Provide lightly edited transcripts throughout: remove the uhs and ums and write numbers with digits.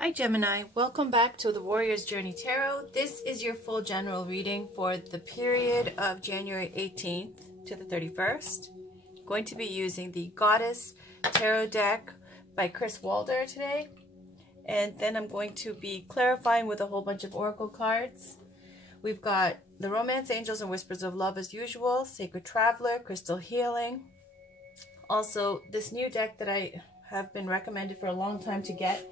Hi Gemini, welcome back to the Warrior's Journey Tarot. This is your full general reading for the period of January 18th to the 31st. I'm going to be using the Goddess Tarot deck by Chris Walder today. And then I'm going to be clarifying with a whole bunch of oracle cards. We've got the Romance, Angels, and Whispers of Love as usual, Sacred Traveler, Crystal Healing. Also, this new deck that I have been recommended for a long time to get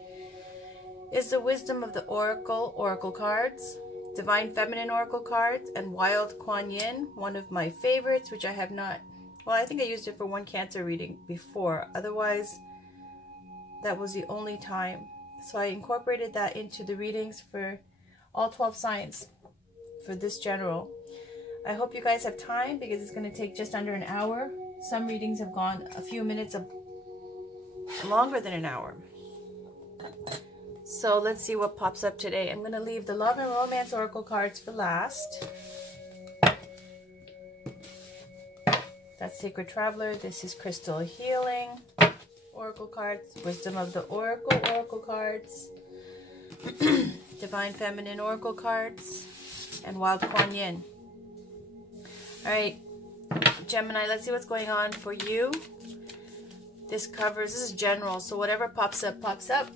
is the Wisdom of the Oracle cards, Divine Feminine Oracle cards, and Wild Kuan Yin, one of my favorites, which I have not, well, I think I used it for one Cancer reading before. Otherwise, that was the only time. So I incorporated that into the readings for all 12 signs for this general. I hope you guys have time because it's going to take just under an hour. Some readings have gone a few minutes longer than an hour. So let's see what pops up today. I'm going to leave the Love and Romance Oracle cards for last. That's Sacred Traveler. This is Crystal Healing Oracle cards. Wisdom of the Oracle cards. Divine Feminine Oracle cards. And Wild Kuan Yin. Alright, Gemini, let's see what's going on for you. This is general, so whatever pops up, pops up.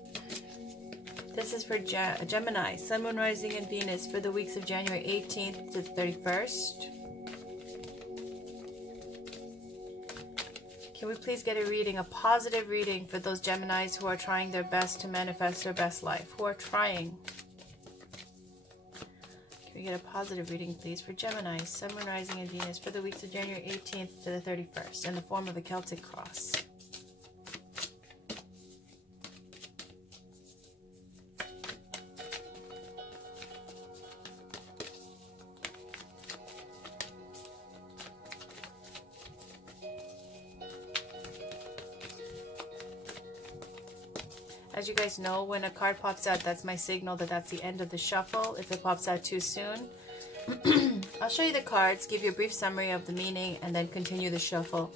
This is for Gemini, Sun, Moon, Rising, and Venus for the weeks of January 18th to the 31st. Can we please get a reading, a positive reading for those Geminis who are trying their best to manifest their best life, who are trying? Can we get a positive reading, please, for Gemini, Sun, Moon, Rising, and Venus for the weeks of January 18th to the 31st in the form of a Celtic cross? As you guys know, when a card pops out, that's my signal that that's the end of the shuffle. If it pops out too soon, I'll show you the cards, give you a brief summary of the meaning, and then continue the shuffle.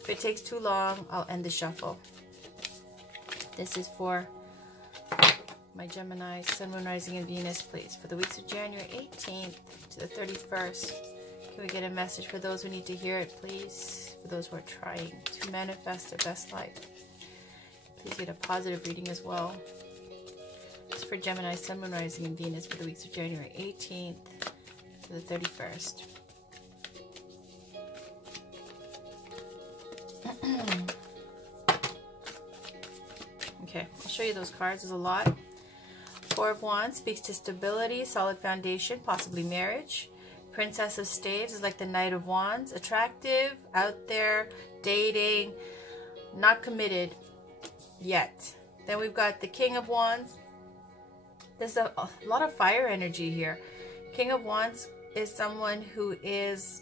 If it takes too long, I'll end the shuffle. This is for my Gemini, Sun, Moon, Rising, and Venus, please. For the weeks of January 18th to the 31st, can we get a message for those who need to hear it, please? For those who are trying to manifest their best life. Please get a positive reading as well. This is for Gemini, Sun, Moon, Rising, and Venus for the weeks of January 18th to the 31st. Okay, I'll show you those cards. There's a lot. Four of Wands speaks to stability, solid foundation, possibly marriage. Princess of Staves is like the Knight of Wands. Attractive, out there, dating, not committed yet. Then we've got the King of Wands. There's a lot of fire energy here. King of Wands is someone who is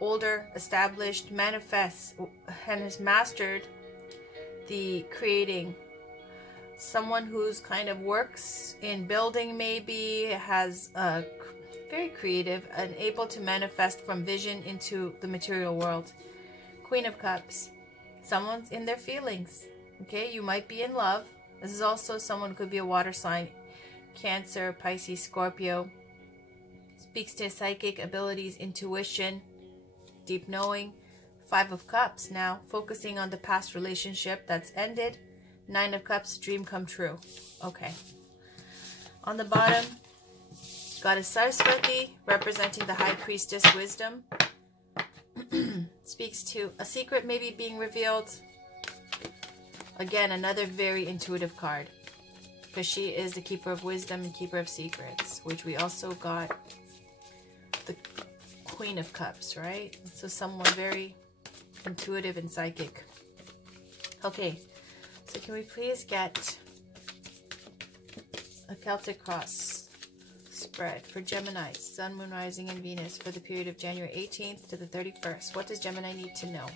older, established, manifests, and has mastered the creating. Someone who's kind of works in building, maybe, has very creative and able to manifest from vision into the material world. Queen of Cups. Someone's in their feelings. Okay, you might be in love. This is also someone who could be a water sign. Cancer, Pisces, Scorpio. Speaks to psychic abilities, intuition, deep knowing. Five of Cups now, focusing on the past relationship that's ended. Nine of Cups, dream come true. Okay. On the bottom, Goddess Saraswati, representing the High Priestess Wisdom. Speaks to a secret maybe being revealed. Again, another very intuitive card, because she is the keeper of wisdom and keeper of secrets, which we also got the Queen of Cups, right? So someone very intuitive and psychic. Okay, so can we please get a Celtic cross spread for Gemini, Sun, Moon, Rising, and Venus for the period of January 18th to the 31st? What does Gemini need to know?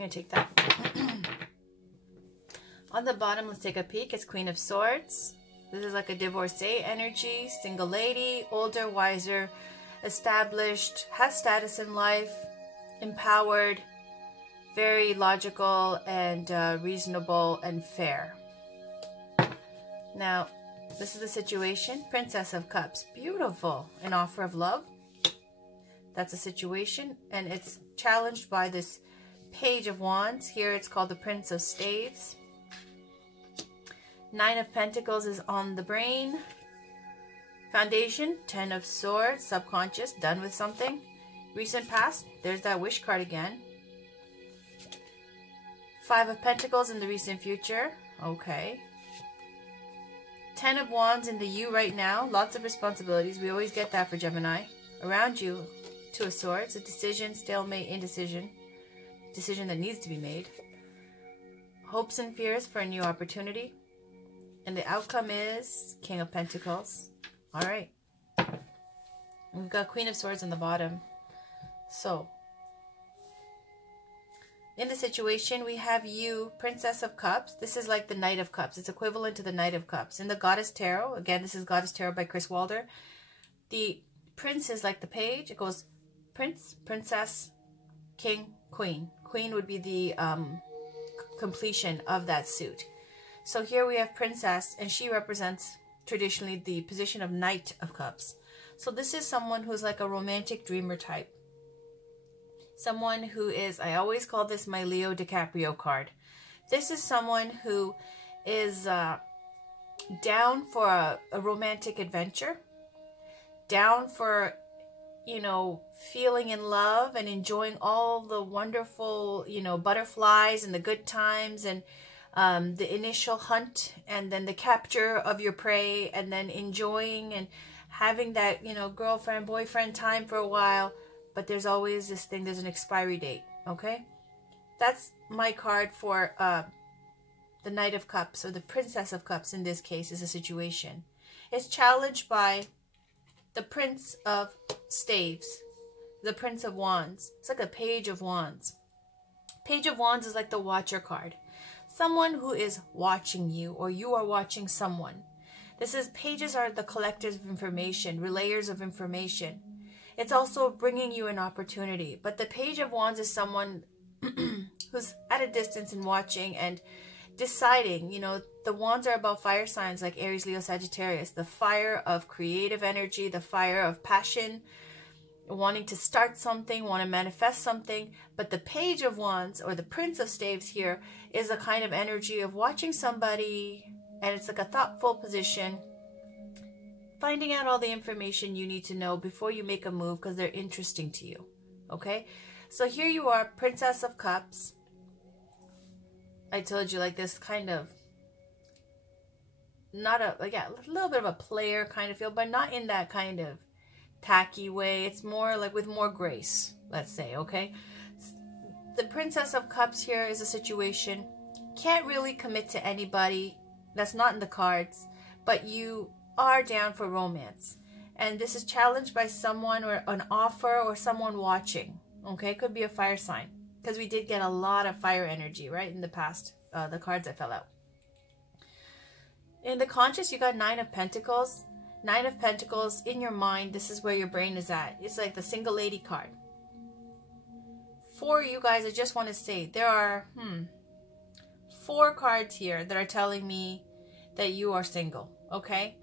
I'm going to take that. On the bottom, let's take a peek. It's Queen of Swords. This is like a divorcee energy, single lady, older, wiser, established, has status in life, empowered, very logical and reasonable and fair. Now, this is the situation. Princess of Cups. Beautiful. An offer of love. That's a situation. And it's challenged by this Page of Wands. Here it's called the Prince of Staves. Nine of Pentacles is on the brain. Foundation, 10 of Swords, subconscious, done with something. Recent past, there's that wish card again. 5 of Pentacles in the recent future. Okay. 10 of Wands in the you right now. Lots of responsibilities. We always get that for Gemini. Around you, 2 of Swords. A decision, stalemate, indecision. Decision that needs to be made. Hopes and fears for a new opportunity. And the outcome is King of Pentacles. All right. We've got Queen of Swords on the bottom. So, in the situation, we have you, Princess of Cups. This is like the Knight of Cups. It's equivalent to the Knight of Cups. In the Goddess Tarot, again, this is Goddess Tarot by Chris Wilder. The Prince is like the Page. It goes Prince, Princess, King, Queen. Queen would be the completion of that suit. So here we have Princess, and she represents traditionally the position of Knight of Cups. So this is someone who's like a romantic dreamer type. Someone who is, I always call this my Leo DiCaprio card. This is someone who is down for a romantic adventure. Down for, you know, feeling in love and enjoying all the wonderful, you know, butterflies and the good times and the initial hunt and then the capture of your prey and then enjoying and having that, you know, girlfriend, boyfriend time for a while. But there's always this thing, there's an expiry date, okay? That's my card for the Knight of Cups, or the Princess of Cups in this case, is a situation. It's challenged by the Prince of Staves, the Prince of Wands. It's like a Page of Wands. Page of Wands is like the Watcher card. Someone who is watching you, or you are watching someone. This is, pages are the collectors of information, relayers of information. It's also bringing you an opportunity. But the Page of Wands is someone who's at a distance and watching and deciding. You know, the Wands are about fire signs like Aries, Leo, Sagittarius. The fire of creative energy, the fire of passion, wanting to start something, want to manifest something. But the Page of Wands, or the Prince of Staves here, is a kind of energy of watching somebody, and it's like a thoughtful position, finding out all the information you need to know before you make a move because they're interesting to you. Okay? So here you are, Princess of Cups. I told you, like this kind of, not a, like, yeah, a little bit of a player kind of feel, but not in that kind of tacky way. It's more like with more grace, let's say, okay? The Princess of Cups here is a situation. Can't really commit to anybody. That's not in the cards. But you are down for romance. And this is challenged by someone or an offer or someone watching. Okay? Could be a fire sign. Because we did get a lot of fire energy, right? In the past. The cards that fell out. In the conscious, you got 9 of Pentacles. 9 of Pentacles, in your mind, this is where your brain is at. It's like the single lady card. For you guys, I just want to say, there are 4 cards here that are telling me that you are single, okay?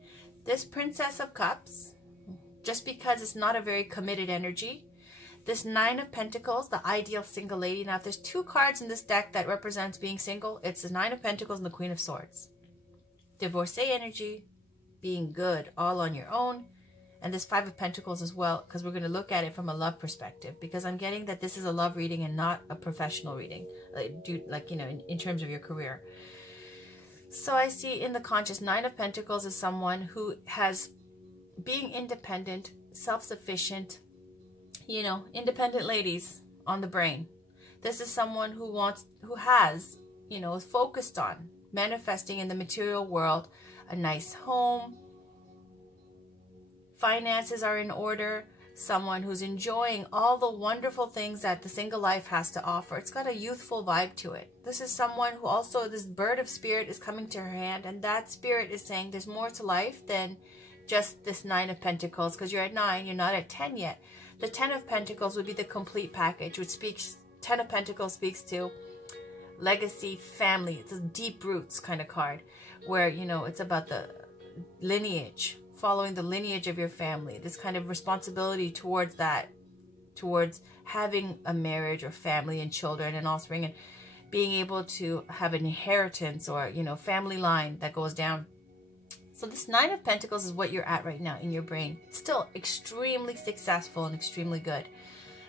This Princess of Cups, just because it's not a very committed energy. This 9 of Pentacles, the ideal single lady. Now, if there's 2 cards in this deck that represents being single, it's the 9 of Pentacles and the Queen of Swords. Divorcee energy, being good all on your own, and this 5 of Pentacles as well, because we're going to look at it from a love perspective, because I'm getting that this is a love reading and not a professional reading, like you know, in terms of your career. So I see in the conscious, 9 of Pentacles is someone who has being independent, self-sufficient, you know, independent ladies on the brain. This is someone who has, you know, is focused on manifesting in the material world a nice home. Finances are in order. someone who's enjoying all the wonderful things that the single life has to offer. It's got a youthful vibe to it. This is someone who also, this bird of spirit is coming to her hand, and that spirit is saying there's more to life than just this 9 of Pentacles, because you're at 9, you're not at 10 yet. The 10 of Pentacles would be the complete package, which speaks, 10 of Pentacles speaks to legacy, family. It's a deep roots kind of card where, you know, it's about the lineage, following the lineage of your family, this kind of responsibility towards that, towards having a marriage or family and children and offspring, and being able to have an inheritance or, you know, family line that goes down. So this 9 of Pentacles is what you're at right now in your brain. Still extremely successful and extremely good.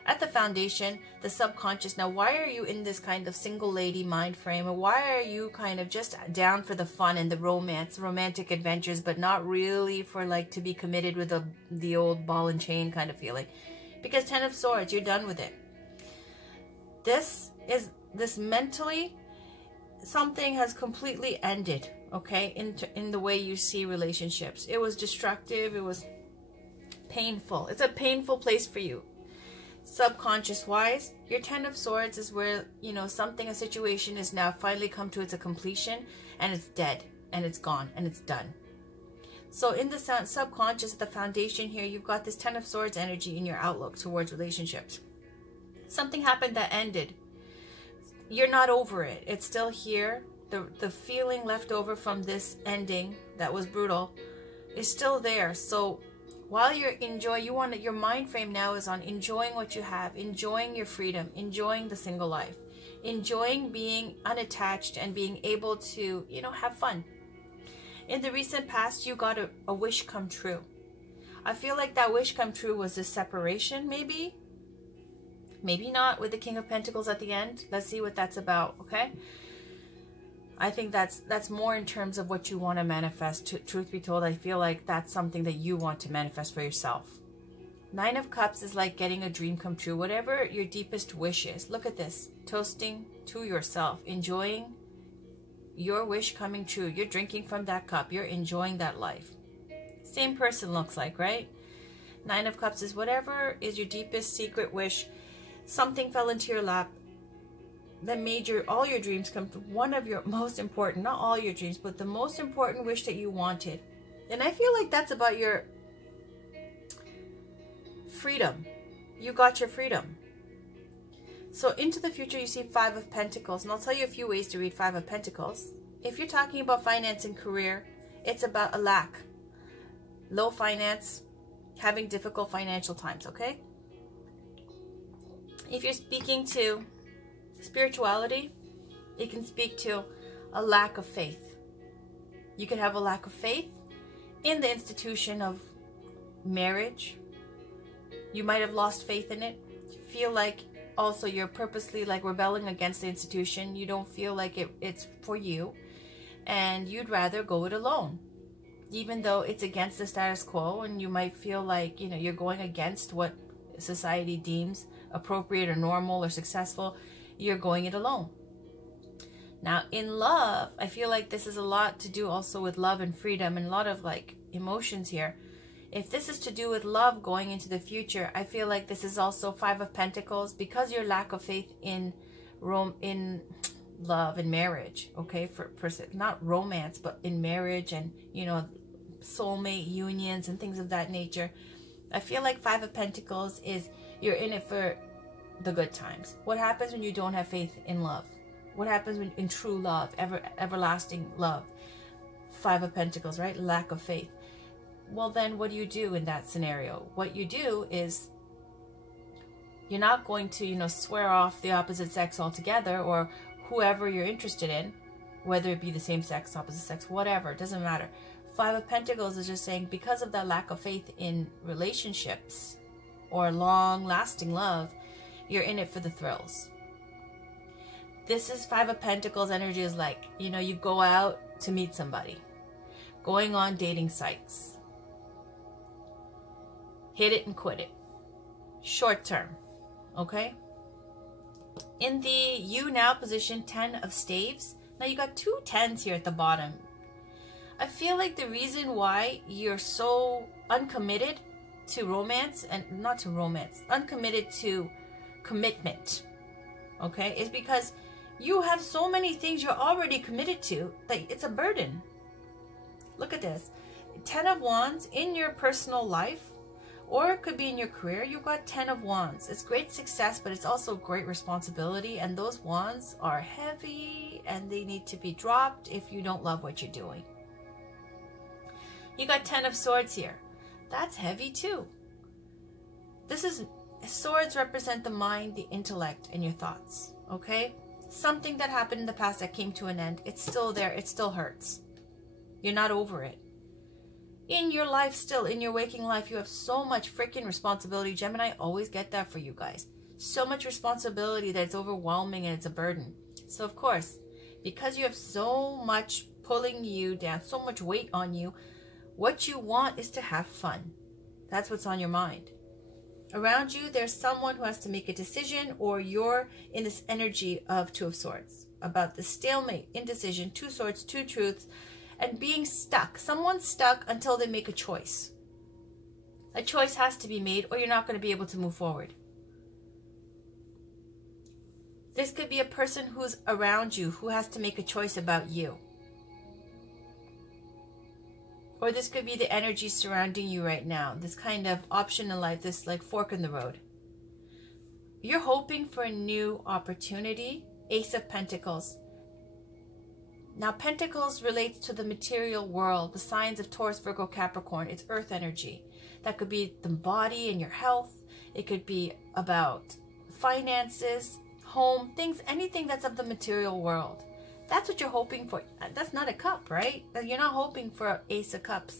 At the foundation, the subconscious. Now, why are you in this kind of single lady mind frame? Or why are you kind of just down for the fun and the romance, romantic adventures, but not really for like to be committed with the old ball and chain kind of feeling? Because 10 of Swords, you're done with it. This mentally, something has completely ended. Okay, in the way you see relationships. It was destructive. It was painful. It's a painful place for you. Subconscious wise, your 10 of Swords is where, you know, something, a situation is now finally come to its a completion, and it's dead and it's gone and it's done. So in the subconscious, the foundation here, you've got this 10 of Swords energy in your outlook towards relationships. Something happened that ended. You're not over it. It's still here. The feeling left over from this ending that was brutal is still there. So while you're enjoying, your mind frame now is on enjoying what you have, enjoying your freedom, enjoying the single life, enjoying being unattached and being able to, you know, have fun. In the recent past, you got a wish come true. I feel like that wish come true was a separation, maybe. Maybe not, with the King of Pentacles at the end. Let's see what that's about, okay? I think that's more in terms of what you want to manifest. Truth be told, I feel like that's something that you want to manifest for yourself. 9 of Cups is like getting a dream come true. Whatever your deepest wish is. Look at this. Toasting to yourself. Enjoying your wish coming true. You're drinking from that cup. You're enjoying that life. Same person looks like, right? 9 of Cups is whatever is your deepest secret wish. Something fell into your lap that made all your dreams come true. One of your most important, not all your dreams, but the most important wish that you wanted. And I feel like that's about your freedom. You got your freedom. So into the future, you see 5 of Pentacles. And I'll tell you a few ways to read 5 of Pentacles. If you're talking about finance and career, it's about a lack. Low finance, having difficult financial times, okay? If you're speaking to spirituality, it can speak to a lack of faith. You could have a lack of faith in the institution of marriage. You might have lost faith in it. You feel like also you're purposely like rebelling against the institution. You don't feel like it's for you, and you'd rather go it alone, even though it's against the status quo, and you might feel like, you know, you're going against what society deems appropriate or normal or successful. You're going it alone. Now in love, I feel like this is a lot to do also with love and freedom and a lot of like emotions here. If this is to do with love going into the future, I feel like this is also 5 of Pentacles, because your lack of faith in love and marriage, okay, for not romance, but in marriage and, you know, soulmate unions and things of that nature. I feel like 5 of Pentacles is you're in it for the good times. What happens when you don't have faith in love? What happens when in true love, everlasting love? 5 of Pentacles, right? Lack of faith. Well, then what do you do in that scenario? What you do is you're not going to, you know, swear off the opposite sex altogether, or whoever you're interested in, whether it be the same sex, opposite sex, whatever, it doesn't matter. 5 of Pentacles is just saying, because of that lack of faith in relationships or long-lasting love, you're in it for the thrills. This is 5 of Pentacles energy is like, you know, you go out to meet somebody, going on dating sites, hit it and quit it, short term, okay? In the you now position, 10 of Staves. Now you got 2 10s here at the bottom. I feel like the reason why you're so uncommitted to romance, and not to romance, uncommitted to commitment, okay, is because you have so many things you're already committed to that it's a burden. Look at this. 10 of Wands in your personal life, or it could be in your career. You've got 10 of Wands. It's great success, but it's also great responsibility. And those wands are heavy and they need to be dropped if you don't love what you're doing. You got 10 of Swords here. That's heavy too. Swords represent the mind, the intellect, and your thoughts. Okay? Something that happened in the past that came to an end. It's still there. It still hurts. You're not over it. In your life still, in your waking life, you have so much freaking responsibility. Gemini, always get that for you guys. So much responsibility that it's overwhelming and it's a burden. So of course, because you have so much pulling you down, so much weight on you, what you want is to have fun. That's what's on your mind. Around you, there's someone who has to make a decision, or you're in this energy of Two of Swords. About the stalemate, indecision, Two Swords, two truths, and being stuck. Someone's stuck until they make a choice. A choice has to be made, or you're not going to be able to move forward. This could be a person who's around you who has to make a choice about you. Or this could be the energy surrounding you right now. This kind of option in life, this like fork in the road. You're hoping for a new opportunity. Ace of Pentacles. Now, Pentacles relates to the material world, the signs of Taurus, Virgo, Capricorn. It's earth energy. That could be the body and your health. It could be about finances, home, things, anything that's of the material world. That's what you're hoping for. That's not a cup, right? You're not hoping for an Ace of Cups,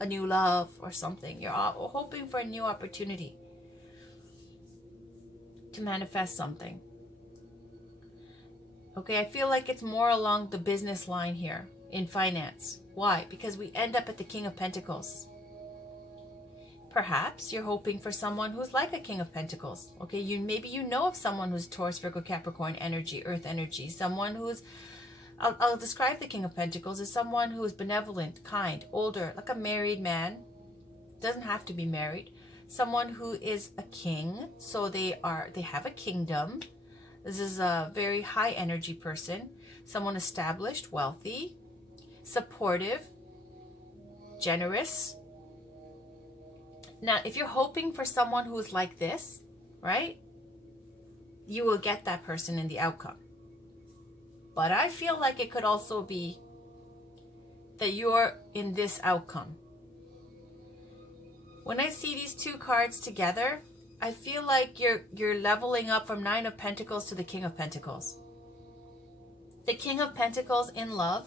a new love or something. You're hoping for a new opportunity to manifest something. Okay, I feel like it's more along the business line here in finance. Why? Because we end up at the King of Pentacles. Perhaps you're hoping for someone who's like a King of Pentacles. Okay, maybe you know of someone who's Taurus, Virgo, Capricorn energy, earth energy. Someone who's, I'll describe the King of Pentacles as someone who is benevolent, kind, older, like a married man. Doesn't have to be married. Someone who is a king, so they have a kingdom. This is a very high energy person, someone established, wealthy, supportive, generous. Now, if you're hoping for someone who is like this, right, you will get that person in the outcome. But I feel like it could also be that you're in this outcome. When I see these two cards together, I feel like you're leveling up from Nine of Pentacles to the King of Pentacles. The King of Pentacles in love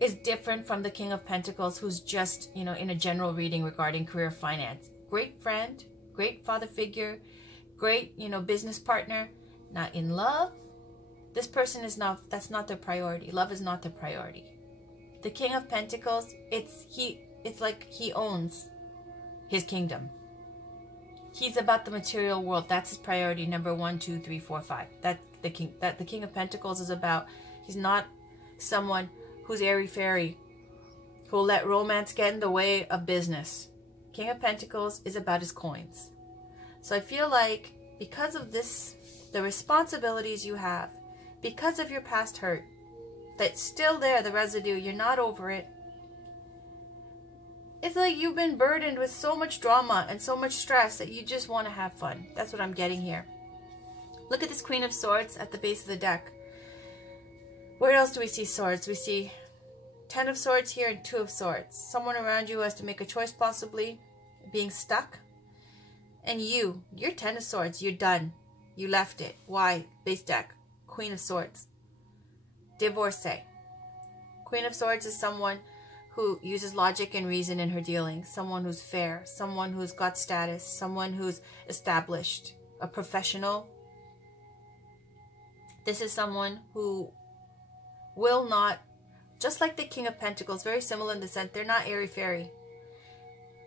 is different from the King of Pentacles who's just, in a general reading regarding career, finance. Great friend, great father figure, great, business partner. Not in love. This person is not, that's not their priority. Love is not their priority. The King of Pentacles, it's like he owns his kingdom. He's about the material world. That's his priority. Number 1, 2, 3, 4, 5. That the King of Pentacles is about. He's not someone who's airy-fairy, who'll let romance get in the way of business. King of Pentacles is about his coins. So I feel like because of this, the responsibilities you have, because of your past hurt, that's still there, the residue, you're not over it. It's like you've been burdened with so much drama and so much stress that you just want to have fun. That's what I'm getting here. Look at this Queen of Swords at the base of the deck. Where else do we see swords? We see 10 of Swords here and 2 of Swords. Someone around you has to make a choice, possibly being stuck. And you're 10 of Swords. You're done. You left it. Why? Base deck. Queen of Swords. Divorcee. Queen of Swords is someone who uses logic and reason in her dealings, someone who's fair, someone who's got status, someone who's established, a professional. This is someone who will not, just like the King of Pentacles, very similar in the sense, they're not airy-fairy.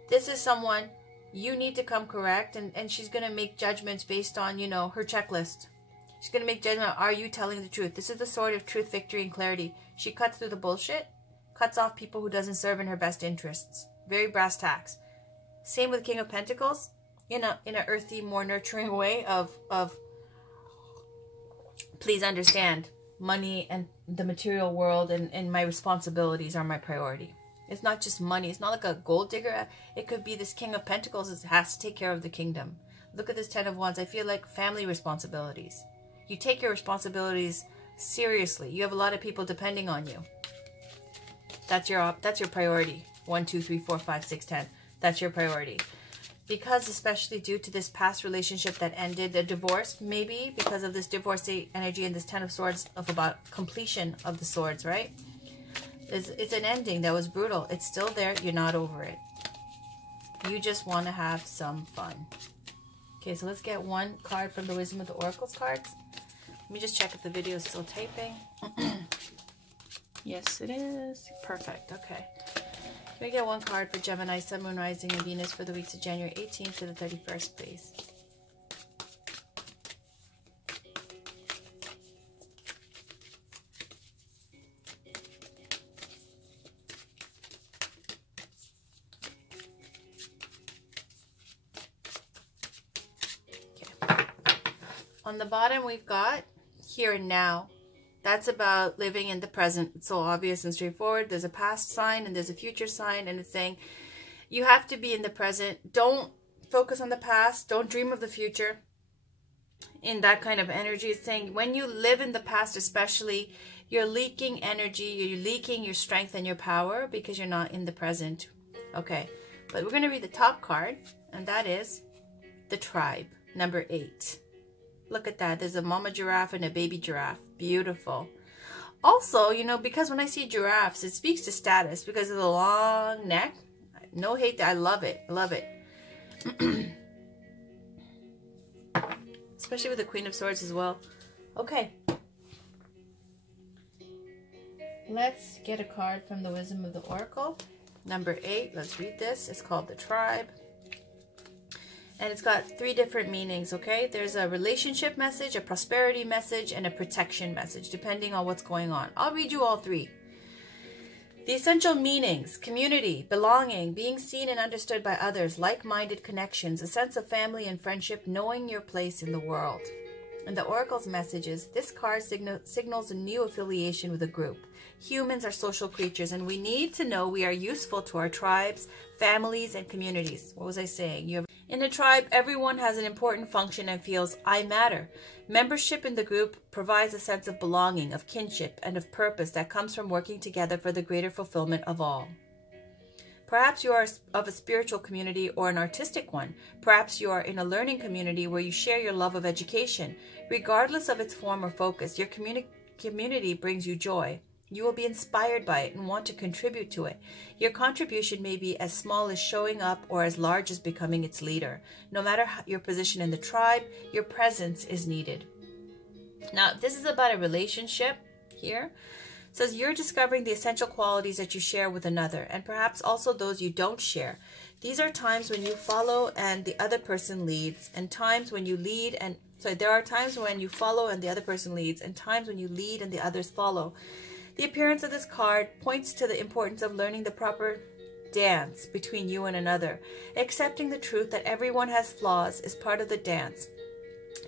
This is someone you need to come correct, and she's going to make judgments based on, her checklist. She's going to make judgment, are you telling the truth? This is the sword of truth, victory, and clarity. She cuts through the bullshit, cuts off people who doesn't serve in her best interests. Very brass tacks. Same with King of Pentacles, in a earthy, more nurturing way of please understand, money and the material world and my responsibilities are my priority. It's not just money. It's not like a gold digger. It could be this King of Pentacles that has to take care of the kingdom. Look at this Ten of Wands. I feel like family responsibilities. You take your responsibilities seriously. You have a lot of people depending on you. That's your priority. 1, 2, 3, 4, 5, 6, 10. That's your priority. Because especially due to this past relationship that ended, a divorce, maybe because of this divorcee energy and this Ten of Swords of about completion of the swords, right? It's an ending that was brutal. It's still there. You're not over it. You just want to have some fun. Okay, so let's get one card from the Wisdom of the Oracles cards. Let me just check if the video is still taping. Yes, it is. Perfect. Okay. Can we get one card for Gemini, Sun, Moon, Rising, and Venus for the weeks of January 18th to the 31st, please? Okay. On the bottom, we've got here and now. That's about living in the present. It's so obvious and straightforward. There's a past sign and there's a future sign, and it's saying you have to be in the present. Don't focus on the past. Don't dream of the future. In that kind of energy, it's saying when you live in the past especially, you're leaking energy, you're leaking your strength and your power because you're not in the present. Okay, but we're going to read the top card, and that is the Tribe, number 8. Look at that. There's a mama giraffe and a baby giraffe. Beautiful. Also, you know, because when I see giraffes, it speaks to status because of the long neck. No hate. I love it. I love it. Especially with the Queen of Swords as well. Okay. Let's get a card from the Wisdom of the Oracle. Number 8. Let's read this. It's called the Tribe. And it's got 3 different meanings, okay? There's a relationship message, a prosperity message, and a protection message, depending on what's going on. I'll read you all 3. The essential meanings: community, belonging, being seen and understood by others, like-minded connections, a sense of family and friendship, knowing your place in the world. And the Oracle's messages: this card signals a new affiliation with a group. Humans are social creatures, and we need to know we are useful to our tribes, families, and communities. What was I saying? In a tribe, everyone has an important function and feels, I matter. Membership in the group provides a sense of belonging, of kinship, and of purpose that comes from working together for the greater fulfillment of all. Perhaps you are of a spiritual community or an artistic one. Perhaps you are in a learning community where you share your love of education. Regardless of its form or focus, your community brings you joy. You will be inspired by it and want to contribute to it. Your contribution may be as small as showing up or as large as becoming its leader. No matter your position in the tribe, your presence is needed. Now, this is about a relationship here. It says you're discovering the essential qualities that you share with another, and perhaps also those you don't share. These are times when you follow and the other person leads, and times when you lead and... So there are times when you follow and the other person leads, and times when you lead and the others follow. The appearance of this card points to the importance of learning the proper dance between you and another. Accepting the truth that everyone has flaws is part of the dance.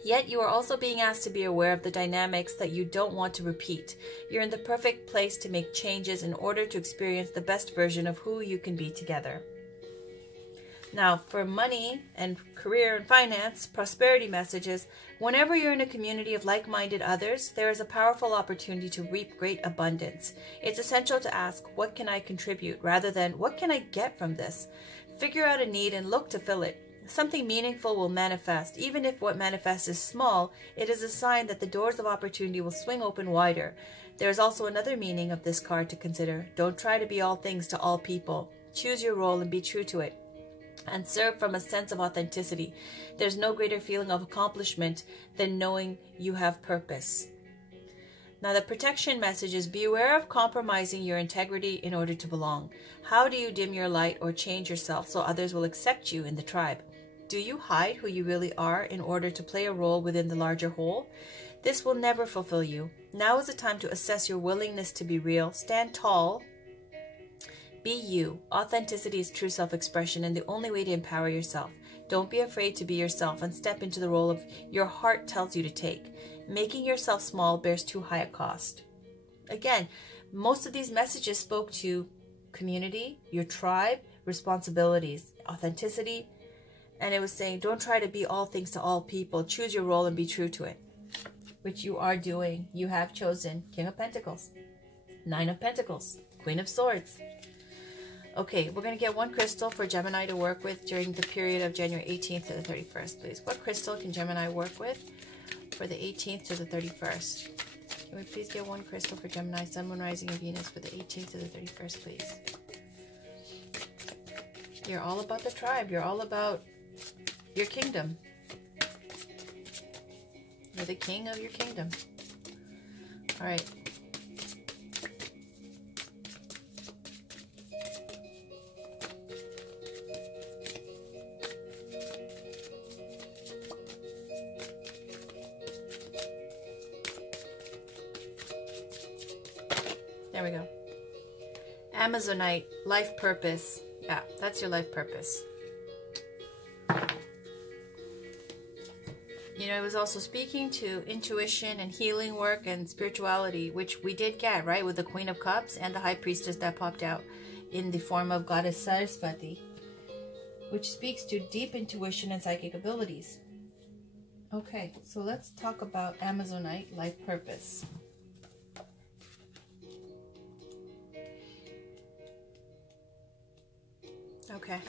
Yet you are also being asked to be aware of the dynamics that you don't want to repeat. You're in the perfect place to make changes in order to experience the best version of who you can be together. Now, for money and career and finance, prosperity messages, whenever you're in a community of like-minded others, there is a powerful opportunity to reap great abundance. It's essential to ask, what can I contribute, rather than, what can I get from this? Figure out a need and look to fill it. Something meaningful will manifest. Even if what manifests is small, it is a sign that the doors of opportunity will swing open wider. There is also another meaning of this card to consider. Don't try to be all things to all people. Choose your role and be true to it, and serve from a sense of authenticity. There's no greater feeling of accomplishment than knowing you have purpose. Now, the protection message is beware of compromising your integrity in order to belong. How do you dim your light or change yourself so others will accept you in the tribe? Do you hide who you really are in order to play a role within the larger whole? This will never fulfill you. Now is the time to assess your willingness to be real. Stand tall Be you. Authenticity is true self-expression and the only way to empower yourself. Don't be afraid to be yourself and step into the role of your heart tells you to take. Making yourself small bears too high a cost. Again, most of these messages spoke to community, your tribe, responsibilities, authenticity, and it was saying, don't try to be all things to all people. Choose your role and be true to it, which you are doing. You have chosen King of Pentacles, Nine of Pentacles, Queen of Swords. Okay, we're going to get one crystal for Gemini to work with during the period of January 18th to the 31st, please. What crystal can Gemini work with for the 18th to the 31st? Can we please get one crystal for Gemini, Sun, Moon, Rising, and Venus for the 18th to the 31st, please? You're all about the tribe. You're all about your kingdom. You're the king of your kingdom. All right. There we go. Amazonite, life purpose. Yeah, that's your life purpose. You know, it was also speaking to intuition and healing work and spirituality, which we did get, right? With the Queen of Cups and the High Priestess that popped out in the form of Goddess Saraswati, which speaks to deep intuition and psychic abilities. Okay, so let's talk about Amazonite, life purpose. Okay,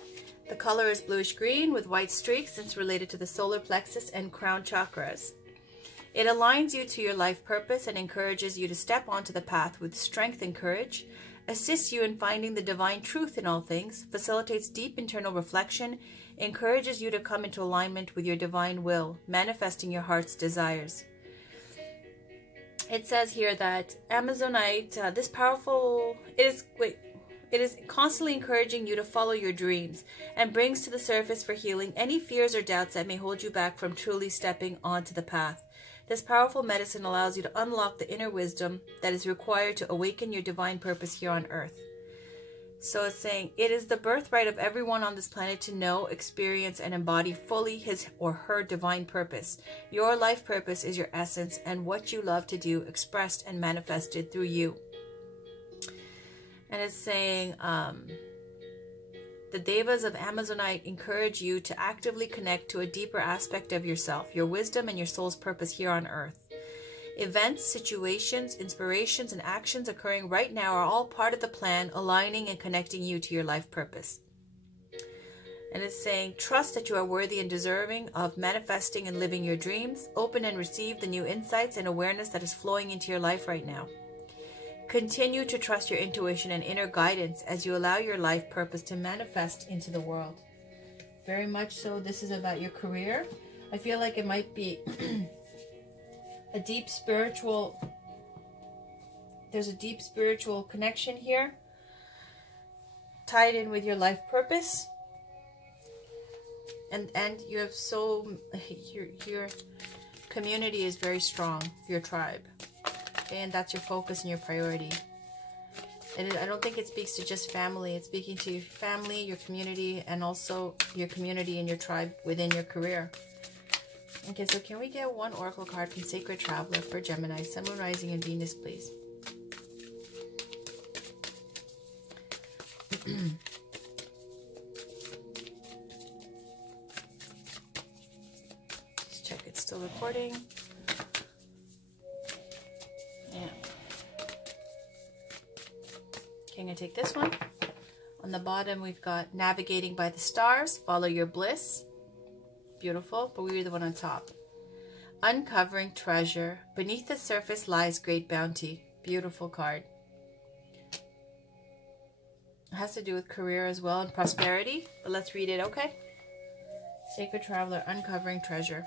the color is bluish green with white streaks. It's related to the solar plexus and crown chakras. It aligns you to your life purpose and encourages you to step onto the path with strength and courage, assists you in finding the divine truth in all things, facilitates deep internal reflection, encourages you to come into alignment with your divine will, manifesting your heart's desires. It says here that Amazonite, it is constantly encouraging you to follow your dreams and brings to the surface for healing any fears or doubts that may hold you back from truly stepping onto the path. This powerful medicine allows you to unlock the inner wisdom that is required to awaken your divine purpose here on earth. So it's saying, it is the birthright of everyone on this planet to know, experience, and embody fully his or her divine purpose. Your life purpose is your essence and what you love to do, expressed and manifested through you. And it's saying, the Devas of Amazonite encourage you to actively connect to a deeper aspect of yourself, your wisdom, and your soul's purpose here on earth. Events, situations, inspirations, and actions occurring right now are all part of the plan, aligning and connecting you to your life purpose. And it's saying, trust that you are worthy and deserving of manifesting and living your dreams. Open and receive the new insights and awareness that is flowing into your life right now. Continue to trust your intuition and inner guidance as you allow your life purpose to manifest into the world. Very much so, this is about your career. I feel like it might be a deep spiritual, there's a deep spiritual connection here, tied in with your life purpose. And you have your community is very strong, your tribe. And that's your focus and your priority. And I don't think it speaks to just family. It's speaking to your family, your community, and also your community and your tribe within your career. Okay, so can we get one oracle card from Sacred Traveler for Gemini, Sun, Moon, Rising, and Venus, please? Let's check it's still recording. I'm going to take this one. On the bottom, we've got Navigating by the Stars, Follow Your Bliss. Beautiful, but we read the one on top. Uncovering Treasure, Beneath the Surface Lies Great Bounty. Beautiful card. It has to do with career as well and prosperity, but let's read it, okay? Sacred Traveler, Uncovering Treasure.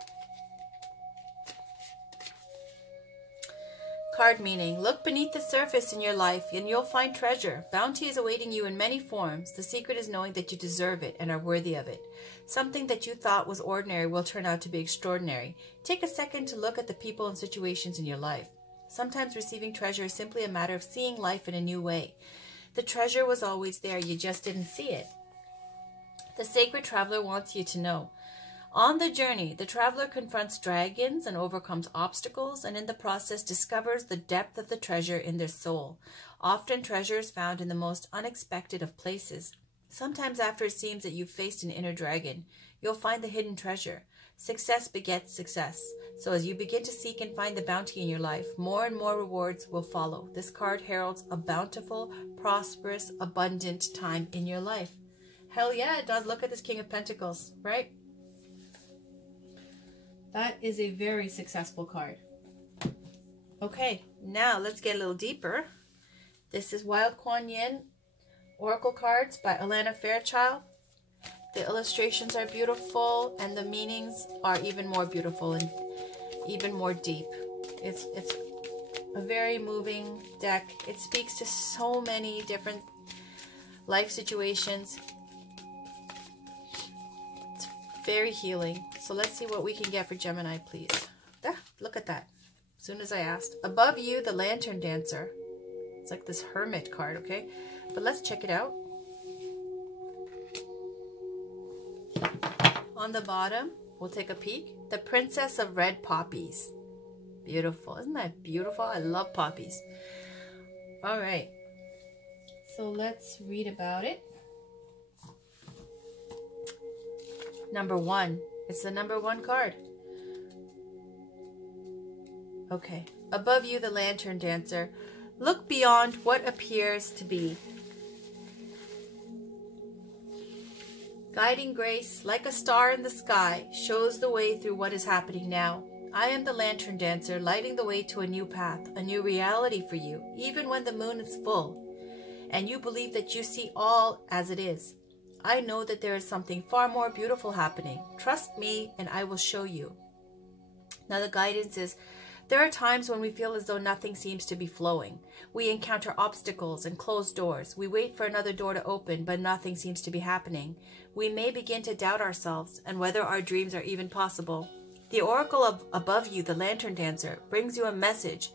Card meaning, look beneath the surface in your life and you'll find treasure. Bounty is awaiting you in many forms. The secret is knowing that you deserve it and are worthy of it. Something that you thought was ordinary will turn out to be extraordinary. Take a second to look at the people and situations in your life. Sometimes receiving treasure is simply a matter of seeing life in a new way. The treasure was always there, you just didn't see it. The sacred traveler wants you to know. On the journey, the traveler confronts dragons and overcomes obstacles, and in the process discovers the depth of the treasure in their soul. Often treasure is found in the most unexpected of places. Sometimes after it seems that you've faced an inner dragon, you'll find the hidden treasure. Success begets success. So as you begin to seek and find the bounty in your life, more and more rewards will follow. This card heralds a bountiful, prosperous, abundant time in your life. Hell yeah, it does. Look at this King of Pentacles, right? That is a very successful card. Okay, now let's get a little deeper. This is Wild Kuan Yin Oracle cards by Alana Fairchild. The illustrations are beautiful and the meanings are even more beautiful and even more deep. It's a very moving deck. It speaks to so many different life situations. It's very healing. So let's see what we can get for Gemini, please. Ah, look at that. As soon as I asked. Above you, the Lantern Dancer. It's like this hermit card, okay? But let's check it out. On the bottom, we'll take a peek. The Princess of Red Poppies. Beautiful. Isn't that beautiful? I love poppies. All right. So let's read about it. Number 1. It's the number 1 card. Okay. Above you, the Lantern Dancer. Look beyond what appears to be. Guiding grace, like a star in the sky, shows the way through what is happening now. I am the Lantern Dancer, lighting the way to a new path, a new reality for you, even when the moon is full, and you believe that you see all as it is. I know that there is something far more beautiful happening. Trust me, and I will show you. Now the guidance is, there are times when we feel as though nothing seems to be flowing. We encounter obstacles and closed doors. We wait for another door to open, but nothing seems to be happening. We may begin to doubt ourselves and whether our dreams are even possible. The oracle above you, the Lantern Dancer, brings you a message.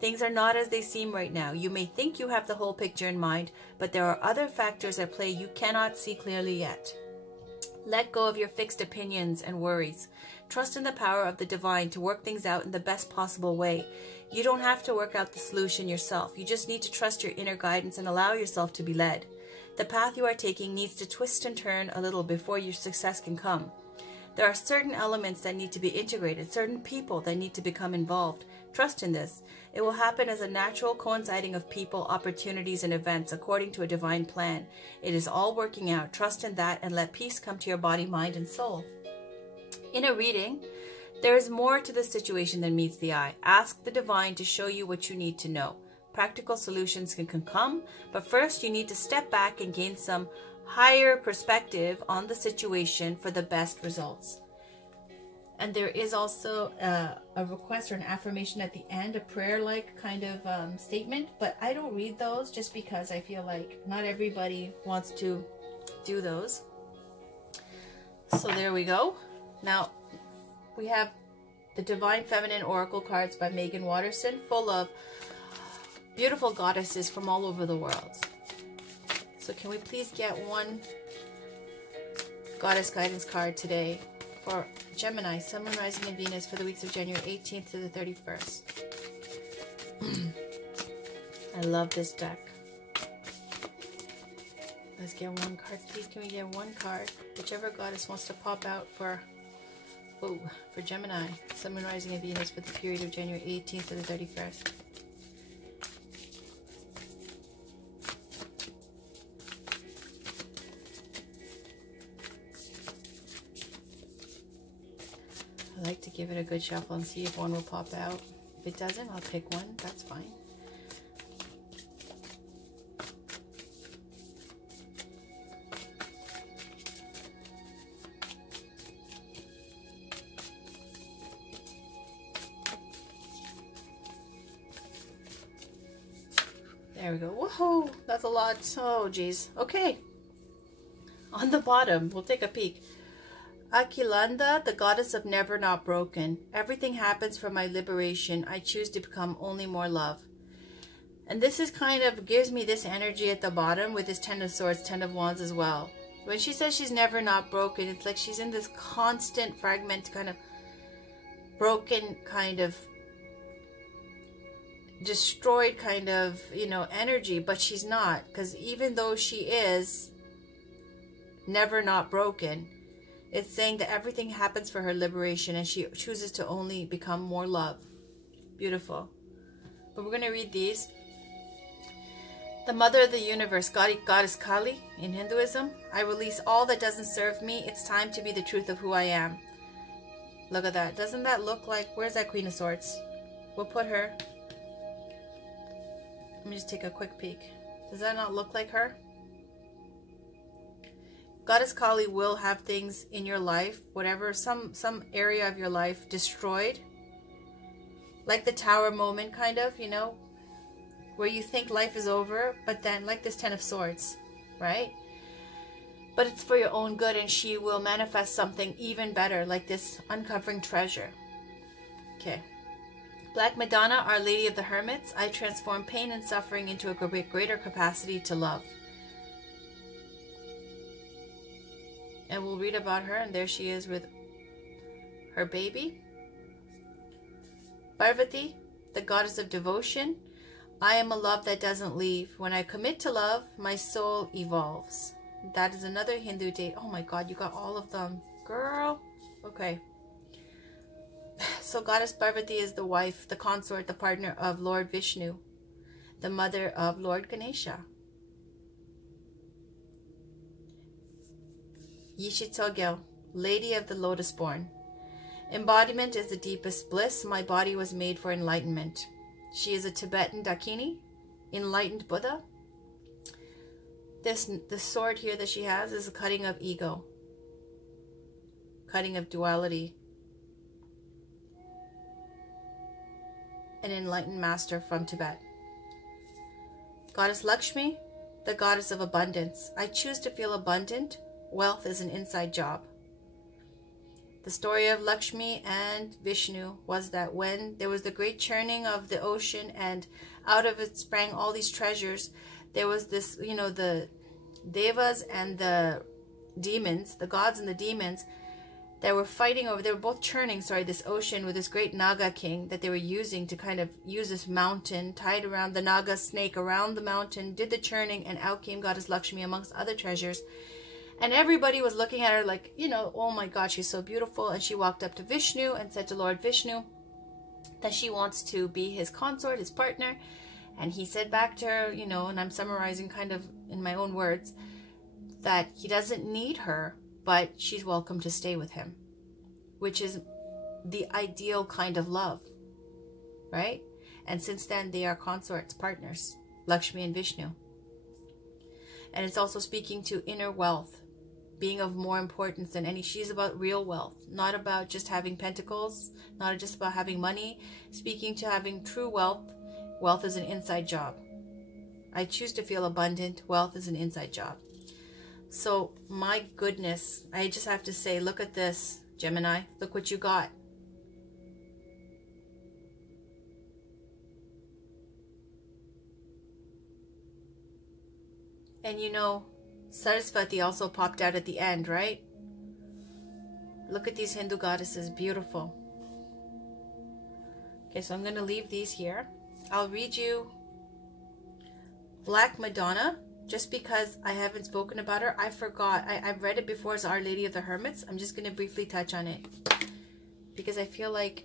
Things are not as they seem right now. You may think you have the whole picture in mind, but there are other factors at play you cannot see clearly yet. Let go of your fixed opinions and worries. Trust in the power of the divine to work things out in the best possible way. You don't have to work out the solution yourself. You just need to trust your inner guidance and allow yourself to be led. The path you are taking needs to twist and turn a little before your success can come. There are certain elements that need to be integrated, certain people that need to become involved. Trust in this. It will happen as a natural coinciding of people, opportunities, and events according to a divine plan. It is all working out. Trust in that and let peace come to your body, mind, and soul. In a reading, there is more to this situation than meets the eye. Ask the divine to show you what you need to know. Practical solutions can come, but first you need to step back and gain some higher perspective on the situation for the best results. And there is also a request or an affirmation at the end, a prayer-like kind of statement, but I don't read those just because I feel like not everybody wants to do those. So there we go. Now, we have the Divine Feminine Oracle cards by Megan Watterson, full of beautiful goddesses from all over the world. So can we please get one goddess guidance card today for Gemini, Sun, Moon, Rising, and Venus for the weeks of January 18th to the 31st. I love this deck. Let's get one card, please. Can we get one card? Whichever goddess wants to pop out for Gemini, Sun, Moon, Rising, and Venus for the period of January 18th to the 31st. I like to give it a good shuffle and see if one will pop out. If it doesn't, I'll pick one. That's fine. There we go. Whoa, that's a lot. Oh, geez. Okay. On the bottom, we'll take a peek. Akilanda, the goddess of never not broken. Everything happens for my liberation. I choose to become only more love. And this is kind of gives me this energy at the bottom with this 10 of Swords, 10 of Wands as well. When she says she's never not broken, it's like she's in this constant fragment, kind of broken, kind of destroyed kind of, you know, energy, but she's not, because even though she is never not broken, it's saying that everything happens for her liberation and she chooses to only become more love. Beautiful. But we're going to read these. The Mother of the Universe, Goddess Kali in Hinduism. I release all that doesn't serve me. It's time to be the truth of who I am. Look at that. Doesn't that look like, where's that Queen of Swords? We'll put her. Let me just take a quick peek. Does that not look like her? Goddess Kali will have things in your life, whatever, some area of your life destroyed. Like the tower moment, kind of, you know, where you think life is over, but then like this 10 of Swords, right? But it's for your own good, and she will manifest something even better, like this uncovering treasure. Okay. Black Madonna, Our Lady of the Hermits. I transform pain and suffering into a greater capacity to love. And we'll read about her, and there she is with her baby. Parvati, the goddess of devotion. I am a love that doesn't leave. When I commit to love, my soul evolves. That is another Hindu date. Oh my God, you got all of them. Girl. Okay. So Goddess Parvati is the wife, the consort, the partner of Lord Vishnu, the mother of Lord Ganesha. Yishitsogyo, Lady of the Lotus Born. Embodiment is the deepest bliss. My body was made for enlightenment. She is a Tibetan Dakini, enlightened Buddha. This sword here that she has is a cutting of ego, cutting of duality. An enlightened master from Tibet. Goddess Lakshmi, the goddess of abundance. I choose to feel abundant. Wealth is an inside job. The story of Lakshmi and Vishnu was that when there was the great churning of the ocean and out of it sprang all these treasures, there was this, you know, the devas and the demons, the gods and the demons, that were fighting over, they were both churning, this ocean with this great Naga king that they were using to kind of use this mountain, tied around the Naga snake around the mountain, did the churning, and out came Goddess Lakshmi amongst other treasures. And everybody was looking at her like, you know, oh my God, she's so beautiful. And she walked up to Vishnu and said to Lord Vishnu that she wants to be his consort, his partner. And he said back to her, you know, and I'm summarizing kind of in my own words, that he doesn't need her, but she's welcome to stay with him, which is the ideal kind of love, right? And since then, they are consorts, partners, Lakshmi and Vishnu. And it's also speaking to inner wealth, being of more importance than any. She's about real wealth, not about just having pentacles, not just about having money, speaking to having true wealth. Wealth is an inside job. I choose to feel abundant. Wealth is an inside job. So, my goodness, I just have to say, look at this, Gemini. Look what you got. And you know, Saraswati also popped out at the end, right? Look at these Hindu goddesses, beautiful. Okay, so I'm going to leave these here. I'll read you Black Madonna, just because I haven't spoken about her. I forgot. I've read it before as Our Lady of the Hermits. I'm just going to briefly touch on it, because I feel like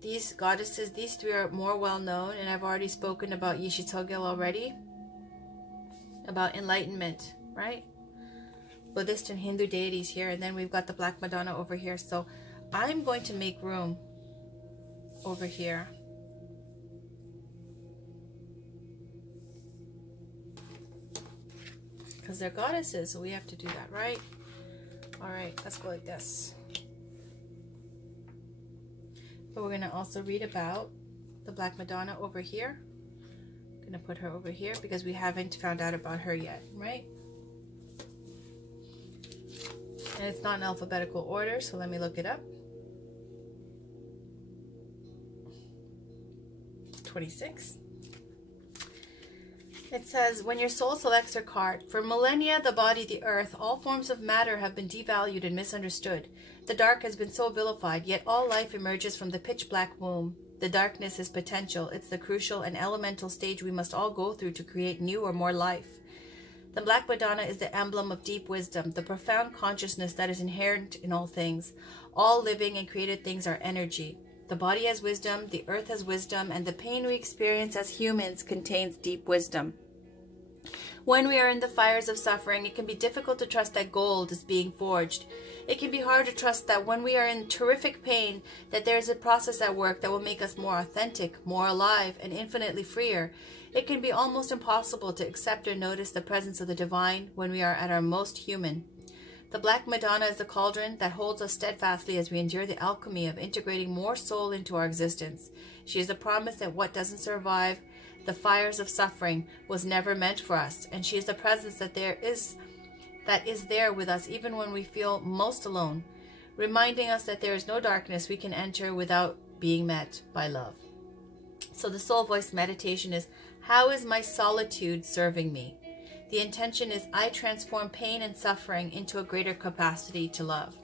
these goddesses, these three are more well known, and I've already spoken about Yishitsogyo already, about enlightenment, right? Buddhist and Hindu deities here, and then we've got the Black Madonna over here. So I'm going to make room over here. Because they're goddesses, so we have to do that, right? All right, let's go like this. But we're going to also read about the Black Madonna over here. I'm going to put her over here because we haven't found out about her yet, right? And it's not in alphabetical order, so let me look it up. 26. It says, when your soul selects her card, for millennia, the body, the earth, all forms of matter have been devalued and misunderstood. The dark has been so vilified, yet all life emerges from the pitch black womb. The darkness is potential. It's the crucial and elemental stage we must all go through to create new or more life. The Black Madonna is the emblem of deep wisdom, the profound consciousness that is inherent in all things. All living and created things are energy. The body has wisdom, the earth has wisdom, and the pain we experience as humans contains deep wisdom. When we are in the fires of suffering, it can be difficult to trust that gold is being forged. It can be hard to trust that when we are in terrific pain, that there is a process at work that will make us more authentic, more alive, and infinitely freer. It can be almost impossible to accept or notice the presence of the divine when we are at our most human. The Black Madonna is the cauldron that holds us steadfastly as we endure the alchemy of integrating more soul into our existence. She is the promise that what doesn't survive the fires of suffering was never meant for us, and she is the presence that is there with us even when we feel most alone, reminding us that there is no darkness we can enter without being met by love. So the soul voice meditation is, how is my solitude serving me? The intention is, I transform pain and suffering into a greater capacity to love.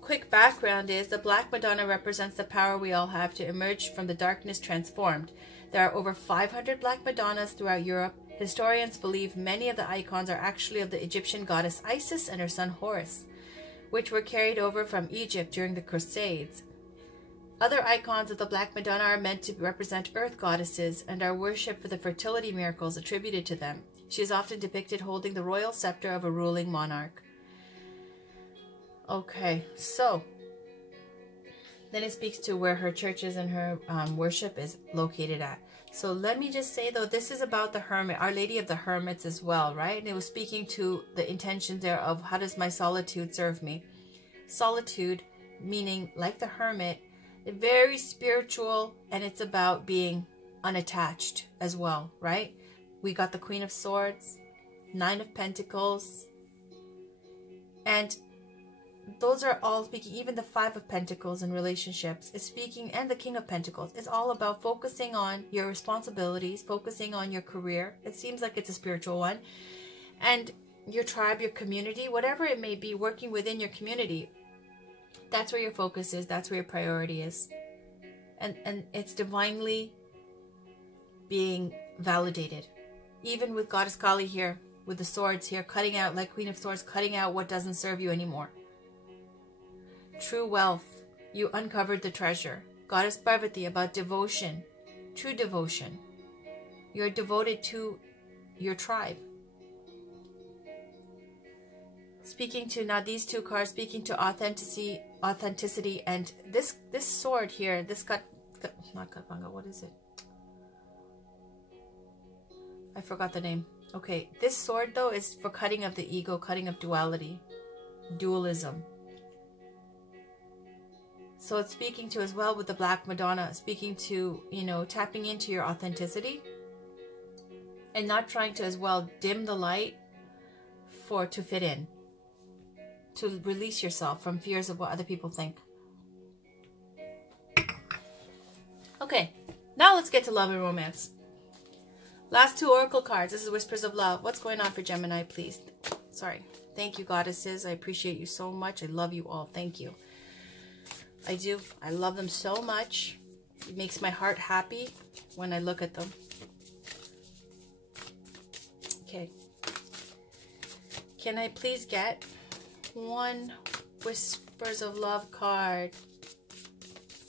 Quick background is, the Black Madonna represents the power we all have to emerge from the darkness transformed. There are over 500 Black Madonnas throughout Europe. Historians believe many of the icons are actually of the Egyptian goddess Isis and her son Horus, which were carried over from Egypt during the Crusades. Other icons of the Black Madonna are meant to represent earth goddesses and are worshipped for the fertility miracles attributed to them. She is often depicted holding the royal scepter of a ruling monarch. Okay, so then it speaks to where her churches and her worship is located at. So let me just say, though, this is about the hermit, Our Lady of the Hermits as well, right? And it was speaking to the intentions there of, how does my solitude serve me? Solitude, meaning like the hermit, very spiritual, and it's about being unattached as well, right? We got the Queen of Swords, Nine of Pentacles, and those are all speaking, even the Five of Pentacles in relationships is speaking, and the King of Pentacles. It's all about focusing on your responsibilities, focusing on your career. It seems like it's a spiritual one. And your tribe, your community, whatever it may be, working within your community. That's where your focus is. That's where your priority is. And it's divinely being validated. Even with Goddess Kali here, with the swords here, cutting out, like Queen of Swords, cutting out what doesn't serve you anymore. True wealth. You uncovered the treasure. Goddess Parvati, about devotion. True devotion. You're devoted to your tribe. Speaking to, now these two cards, speaking to authenticity, and this sword here, this not Katbanga, what is it? I forgot the name. Okay, this sword though is for cutting of the ego, cutting of duality, dualism. So it's speaking to as well with the Black Madonna, speaking to, you know, tapping into your authenticity and not trying to as well dim the light to fit in, to release yourself from fears of what other people think. Okay, now let's get to love and romance. Last two oracle cards. This is Whispers of Love. What's going on for Gemini, please? Sorry. Thank you, goddesses. I appreciate you so much. I love you all. Thank you. I do. I love them so much. It makes my heart happy when I look at them. Okay. Can I please get one Whispers of Love card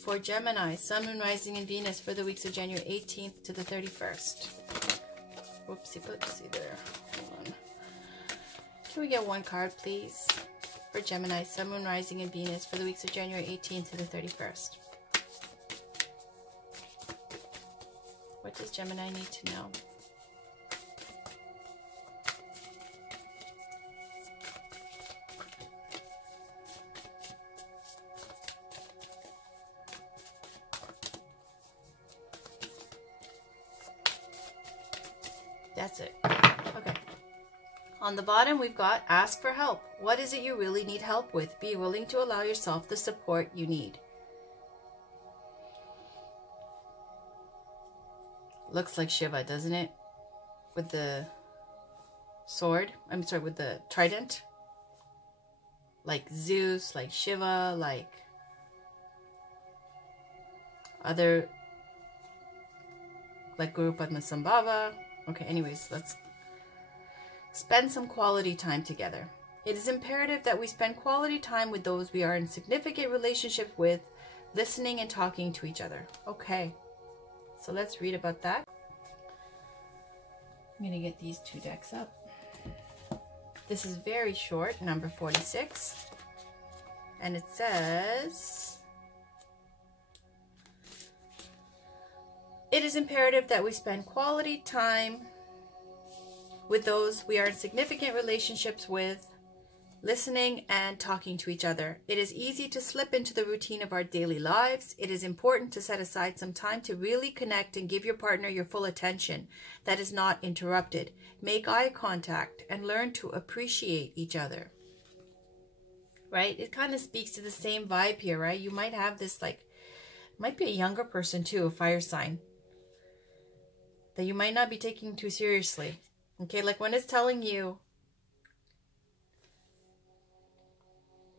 for Gemini, Sun, Moon, Rising, and Venus for the weeks of January 18th to the 31st? Whoopsie-poopsie there. Hold on. Can we get one card, please? For Gemini, Sun, Moon, Rising, and Venus for the weeks of January 18th to the 31st. What does Gemini need to know? That's it. Okay. On the bottom, we've got ask for help. What is it you really need help with? Be willing to allow yourself the support you need. Looks like Shiva, doesn't it? With the sword. I'm sorry, with the trident. Like Zeus, like Shiva, like other, like Guru Padmasambhava. Okay, anyways, let's spend some quality time together. It is imperative that we spend quality time with those we are in significant relationships with, listening and talking to each other. Okay, so let's read about that. I'm going to get these two decks up. This is very short, number 46. And it says, it is imperative that we spend quality time with those we are in significant relationships with, listening and talking to each other. It is easy to slip into the routine of our daily lives. It is important to set aside some time to really connect and give your partner your full attention that is not interrupted. Make eye contact and learn to appreciate each other. Right? It kind of speaks to the same vibe here, right? You might have this, like, might be a younger person too, a fire sign, that you might not be taking too seriously. Okay, like when it's telling you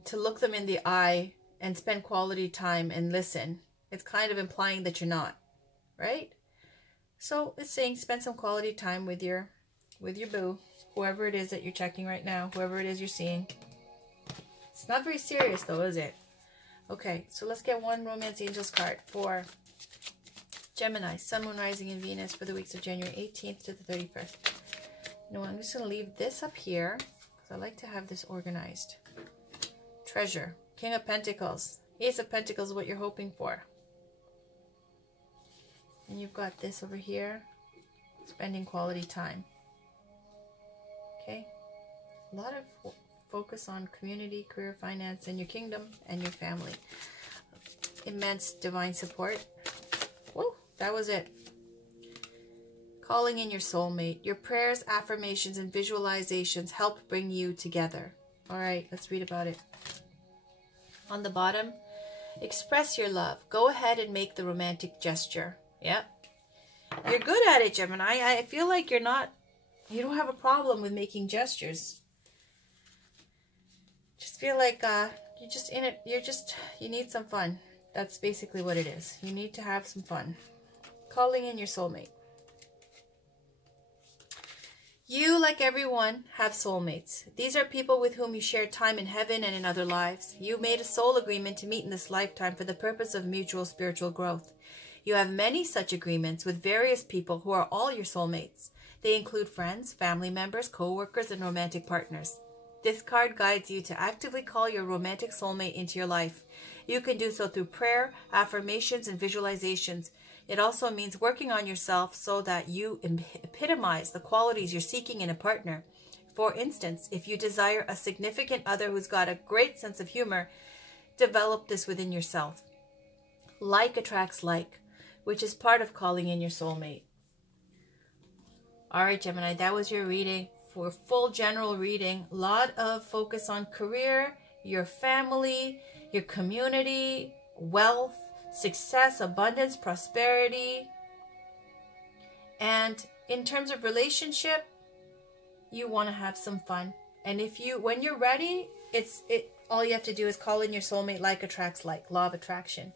to look them in the eye and spend quality time and listen, it's kind of implying that you're not, right? So it's saying spend some quality time with your boo, whoever it is that you're checking right now, whoever it is you're seeing. It's not very serious though, is it? Okay, so let's get one Romance Angels card for Gemini, Sun, Moon, Rising, and Venus for the weeks of January 18th to the 31st. You know what, I'm just going to leave this up here because I like to have this organized. Treasure, King of Pentacles, Ace of Pentacles is what you're hoping for. And you've got this over here, spending quality time. Okay, a lot of focus on community, career, finance, and your kingdom and your family. Immense divine support. Whoa, that was it. Calling in your soulmate. Your prayers, affirmations, and visualizations help bring you together. All right, let's read about it. On the bottom, express your love. Go ahead and make the romantic gesture. Yep. You're good at it, Gemini. I feel like you don't have a problem with making gestures. Just feel like you're just in it. You need some fun. That's basically what it is. You need to have some fun. Calling in your soulmate. You, like everyone, have soulmates. These are people with whom you share time in heaven and in other lives. You made a soul agreement to meet in this lifetime for the purpose of mutual spiritual growth. You have many such agreements with various people who are all your soulmates. They include friends, family members, co-workers, and romantic partners. This card guides you to actively call your romantic soulmate into your life. You can do so through prayer, affirmations, and visualizations. It also means working on yourself so that you epitomize the qualities you're seeking in a partner. For instance, if you desire a significant other who's got a great sense of humor, develop this within yourself. Like attracts like, which is part of calling in your soulmate. All right, Gemini, that was your reading. For full general reading, a lot of focus on career, your family, your community, wealth, success, abundance, prosperity. And in terms of relationship, you want to have some fun. And when you're ready, all you have to do is call in your soulmate. Like attracts like, law of attraction.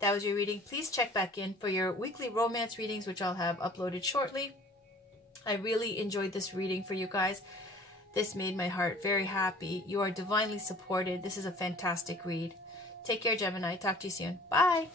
That was your reading. Please check back in for your weekly romance readings, which I'll have uploaded shortly. I really enjoyed this reading for you guys. This made my heart very happy. You are divinely supported. This is a fantastic read. Take care, Gemini. Talk to you soon. Bye.